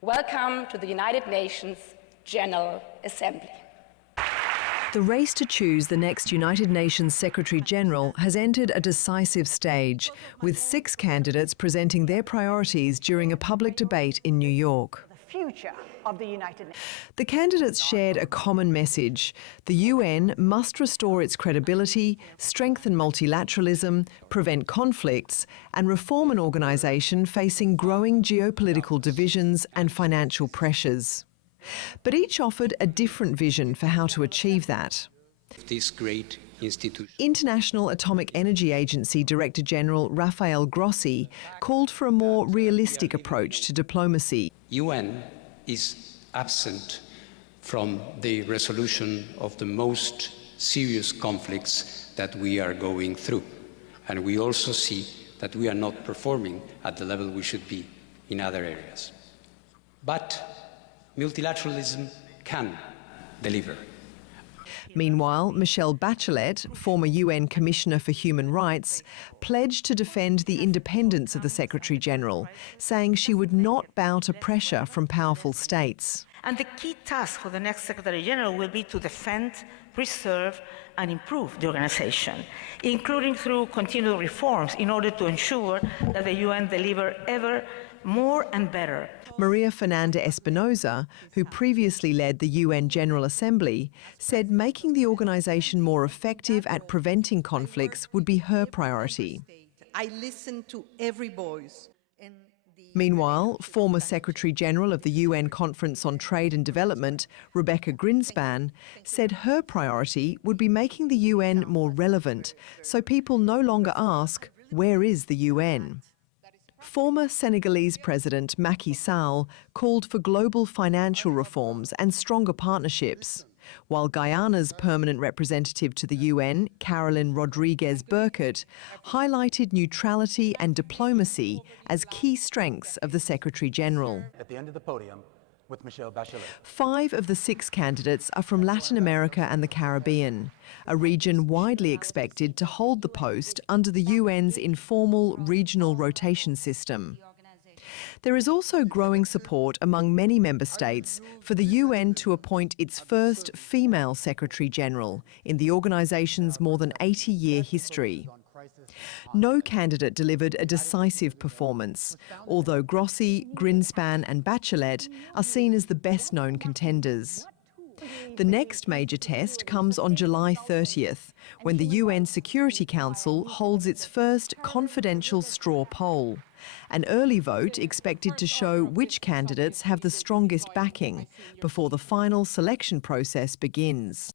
Welcome to the United Nations General Assembly. The race to choose the next United Nations Secretary-General has entered a decisive stage, with 6 candidates presenting their priorities during a public debate in New York. Future of the United Nations. The candidates shared a common message. The UN must restore its credibility, strengthen multilateralism, prevent conflicts, and reform an organisation facing growing geopolitical divisions and financial pressures. But each offered a different vision for how to achieve that. This great institution. International Atomic Energy Agency Director General Rafael Grossi called for a more realistic approach to diplomacy. UN is absent from the resolution of the most serious conflicts that we are going through. And we also see that we are not performing at the level we should be in other areas. But multilateralism can deliver. Meanwhile, Michelle Bachelet, former UN Commissioner for Human Rights, pledged to defend the independence of the Secretary-General, saying she would not bow to pressure from powerful states. And the key task for the next Secretary-General will be to defend, preserve and improve the organisation, including through continual reforms in order to ensure that the UN deliver ever more and better. Maria Fernanda Espinosa, who previously led the UN General Assembly, said making the organisation more effective at preventing conflicts would be her priority. I listen to every voice. Meanwhile, former Secretary-General of the UN Conference on Trade and Development, Rebecca Grinspan, said her priority would be making the UN more relevant, so people no longer ask, "Where is the UN?" Former Senegalese President Macky Sall called for global financial reforms and stronger partnerships, while Guyana's permanent representative to the UN, Caroline Rodriguez Burkett, highlighted neutrality and diplomacy as key strengths of the Secretary-General. At the end of the podium, with Michelle Bachelet. 5 of the 6 candidates are from Latin America and the Caribbean, a region widely expected to hold the post under the UN's informal regional rotation system. There is also growing support among many member states for the UN to appoint its first female Secretary-General in the organisation's more than 80-year history. No candidate delivered a decisive performance, although Grossi, Grinspan and Bachelet are seen as the best-known contenders. The next major test comes on July 30th, when the UN Security Council holds its first confidential straw poll, an early vote expected to show which candidates have the strongest backing before the final selection process begins.